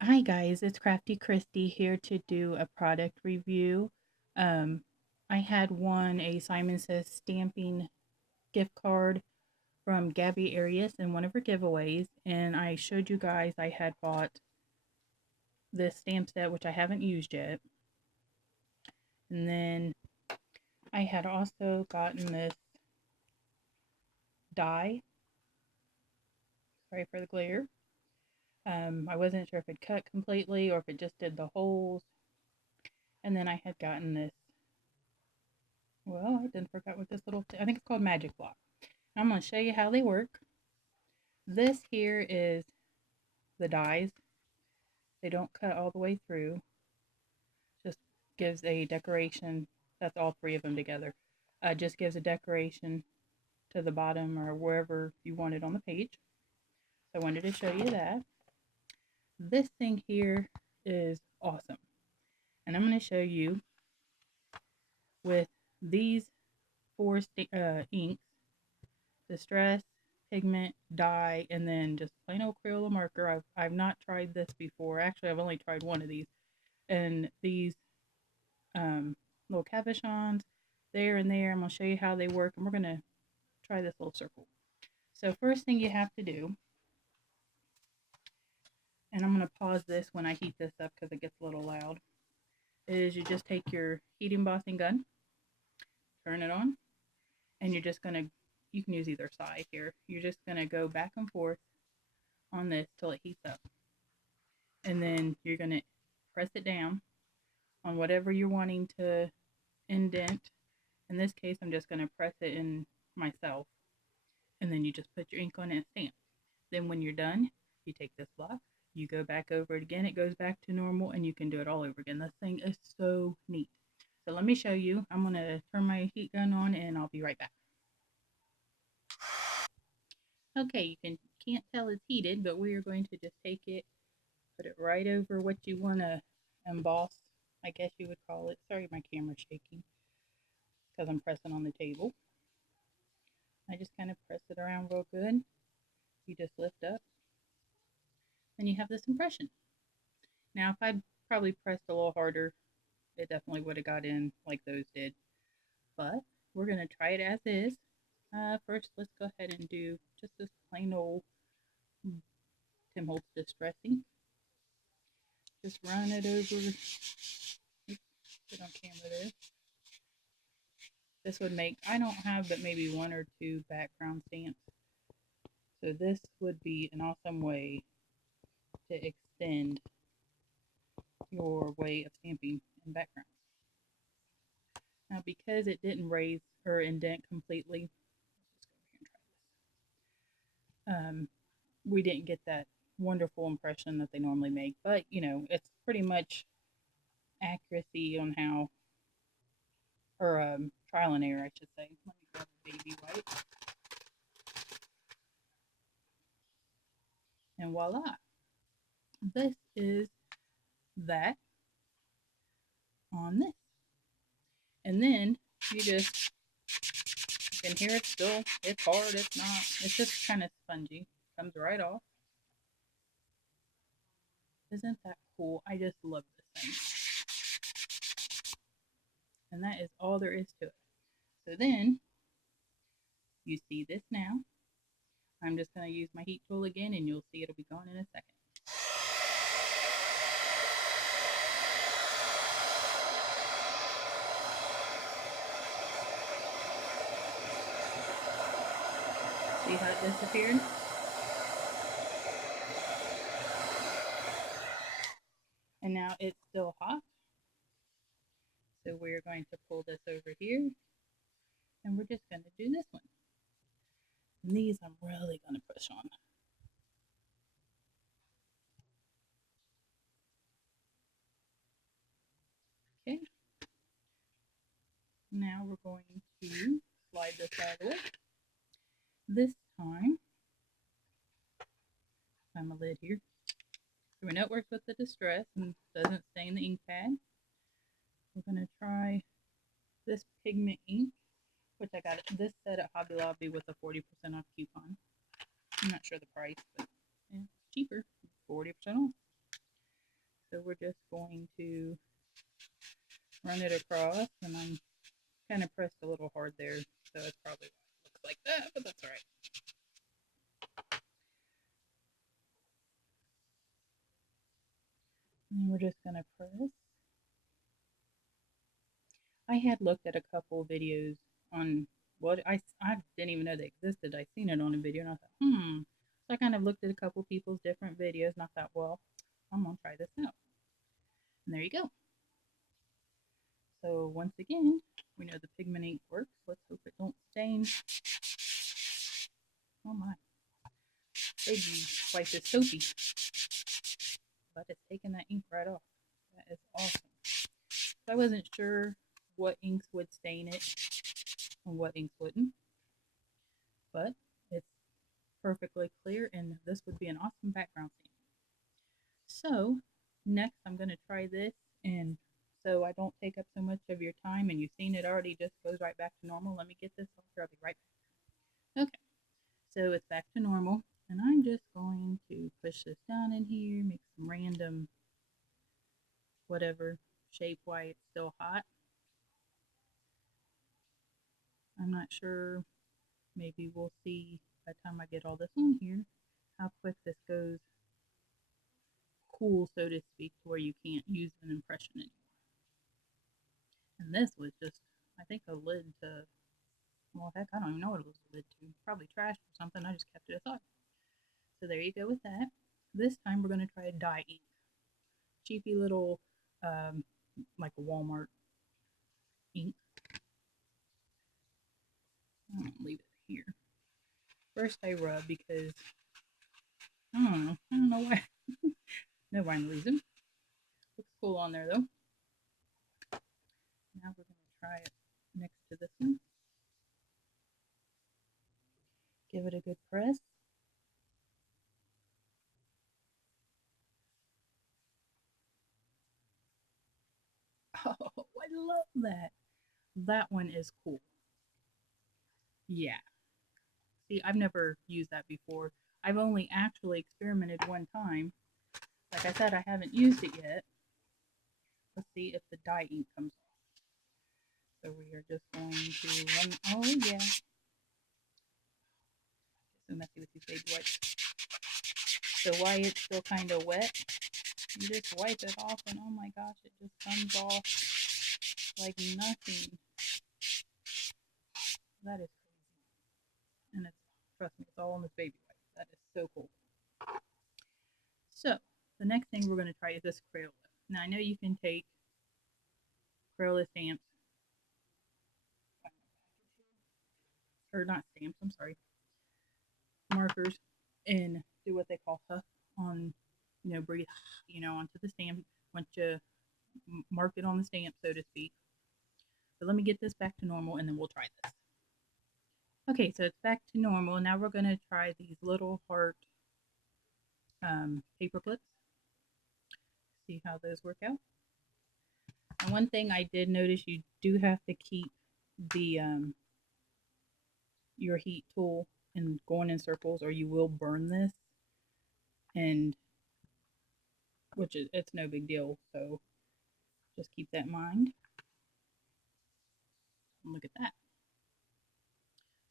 Hi guys, it's Crafty Christy here to do a product review. Um, I had won a Simon Says stamping gift card from Gabby Arias in one of her giveaways, and I showed you guys I had bought this stamp set, which I haven't used yet. And then I had also gotten this die. Sorry for the glare. I wasn't sure if it cut completely or if it just did the holes. And then I had gotten this. Well, I didn't forget what this little. I think it's called Magic Block. I'm going to show you how they work. This here is the dies. They don't cut all the way through. Just gives a decoration. That's all three of them together. Just gives a decoration to the bottom or wherever you want it on the page. So I wanted to show you that. This thing here is awesome. And I'm going to show you with these four inks, Distress, Pigment, Dye, and then just plain old Crayola marker. I've not tried this before. Actually, I've only tried one of these. And these um, little cabochons there and there. I'm going to show you how they work, and we're going to try this little circle. So first thing you have to do, and I'm going to pause this when I heat this up because it gets a little loud, is you just take your heat embossing gun, turn it on, and you're just going to, you can use either side here. You're just going to go back and forth on this till it heats up. And then you're going to press it down on whatever you're wanting to indent. In this case, I'm just going to press it in myself. And then you just put your ink on and stamp. Then when you're done, you take this block, you go back over it again, it goes back to normal, and you can do it all over again. This thing is so neat. So let me show you. I'm going to turn my heat gun on and I'll be right back. Okay, can't tell it's heated, but we are going to just take it, put it right over what you want to emboss, I guess you would call it. Sorry, my camera's shaking because I'm pressing on the table. I just kind of press it around real good. You just lift up and you have this impression. Now, if I'd probably pressed a little harder, it definitely would have got in like those did. But we're going to try it as is. First, let's go ahead and do just this plain old Tim Holtz distressing. Just run it over. Oops, get on camera there. This would make, I don't have but maybe one or two background stamps. So this would be an awesome way to extend your way of stamping in backgrounds. Now, because it didn't raise or indent completely, let's go over here and try this. We didn't get that wonderful impression that they normally make, but you know, it's pretty much accuracy on how, or trial and error, I should say. Let me grab a baby wipe, and voila, this is that on this. And then you just you can hear it still. It's hard. It's not. It's just kind of spongy. Comes right off. Isn't that cool? I just love this thing. And that is all there is to it. So then you see this now. I'm just going to use my heat tool again and you'll see it'll be gone in a second. See how it disappeared? And now it's still hot. So we're going to pull this over here and we're just going to do this one. And these I'm really going to push on. Okay. Now we're going to slide this out of the way. This time, find my lid here. So we know it works with the distress and doesn't stain the ink pad. We're going to try this pigment ink, which I got this set at Hobby Lobby with a 40% off coupon. I'm not sure the price, but yeah, it's cheaper, 40% off. So we're just going to run it across, and I'm kind of pressed a little hard there, so it's probably why it looks like that, but that's all right. And we're just going to press. I had looked at a couple videos on what I didn't even know they existed. I seen it on a video and I thought, So I kind of looked at a couple people's different videos and I thought, well, I'm going to try this out. And there you go. So once again, we know the pigment ink works. Let's hope it don't stain. Oh my. Baby wipe is soapy. But it's taking that ink right off. That is awesome. So I wasn't sure what inks would stain it and what inks wouldn't. But it's perfectly clear and this would be an awesome background stain. So next I'm going to try this, and so I don't take up so much of your time and you've seen it already just goes right back to normal. Let me get this off here. I'll be right back. Okay, so it's back to normal, and I'm just going to push this down in here, make some random whatever shape while it's still hot. I'm not sure, maybe we'll see by the time I get all this on here how quick this goes cool, so to speak, to where you can't use an impression anymore. And this was just, I think, a lid to, well, heck, I don't even know what it was a lid to. Probably trash or something. I just kept it aside. So there you go with that. This time we're going to try a dye ink. Cheapy little, like a Walmart ink. I'm going to leave it here. First I rub because, I don't know why. No rhyme or reason. Looks cool on there though. Now we're going to try it next to this one. Give it a good press. Oh, I love that. That one is cool. Yeah. See, I've never used that before. I've only actually experimented one time. Like I said, I haven't used it yet. Let's see if the dye ink comes off. So we are just going to run. Oh, yeah. So messy with these baby wipes. So while it's still kind of wet, you just wipe it off, and oh my gosh, it just comes off like nothing. That is crazy. And it's, trust me, it's all on this baby wipe. That is so cool. So the next thing we're going to try is this Crayola. Now I know you can take Crayola stamps, or not stamps, I'm sorry, markers, and do what they call huff on, breathe, onto the stamp once you mark it on the stamp, so to speak. So let me get this back to normal and then we'll try this. Okay, so it's back to normal. Now we're going to try these little heart paper clips. See how those work out. And one thing I did notice, you do have to keep the your heat tool and going in circles, or you will burn this, and which is, it's no big deal, so just keep that in mind. And look at that.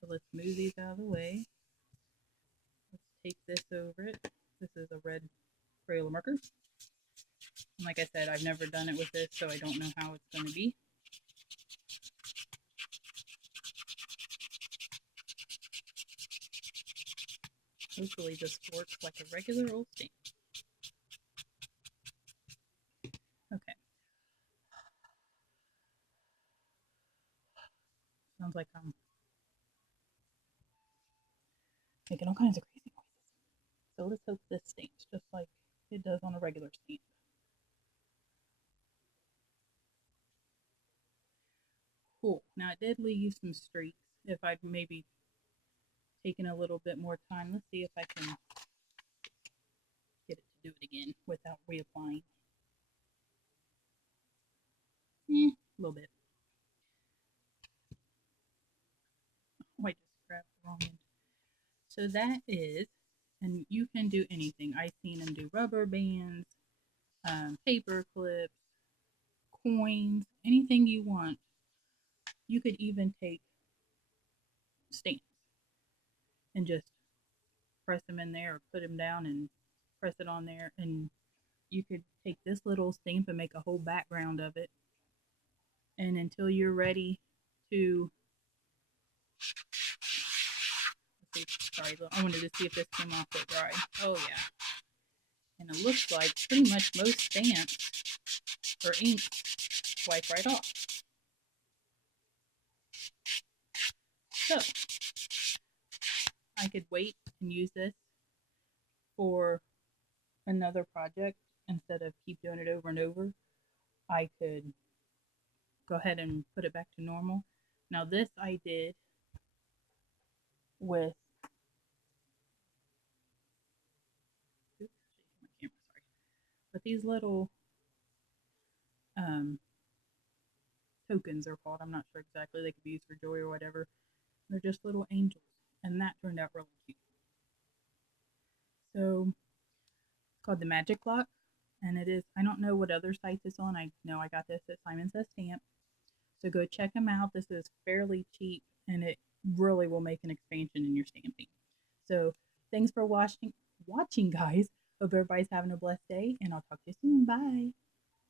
So let's move these out of the way. Let's take this over it. This is a red Crayola marker. And like I said, I've never done it with this, so I don't know how it's going to be. Hopefully this works like a regular old stamp. Okay. Sounds like I'm making all kinds of crazy noises. So let's hope this stamps just like it does on a regular stamp. Cool. Now it did leave some streaks. If I'd maybe taken a little bit more time, let's see if I can get it to do it again without reapplying. A little bit. Oh, I just grabbed the wrong end. So that is, and you can do anything. I've seen them do rubber bands, paper clips, coins, anything you want. You could even take stamps and just press them in there or put them down and press it on there. And you could take this little stamp and make a whole background of it. And until you're ready to, sorry, I wanted to see if this came off it dry. Oh yeah. And it looks like pretty much most stamps or ink wipe right off. So I could wait and use this for another project instead of keep doing it over and over. I could go ahead and put it back to normal. Now this I did with, oops, my camera, sorry, but these little um, tokens are called. I'm not sure exactly. They could be used for joy or whatever. They're just little angels, and that turned out really cute. So it's called the Magic Lock, and it is. I don't know what other site it's on. I know I got this at Simon Says Stamp. So go check them out. This is fairly cheap, and it really will make an expansion in your stamping. So thanks for watching, guys. Hope everybody's having a blessed day, and I'll talk to you soon. Bye.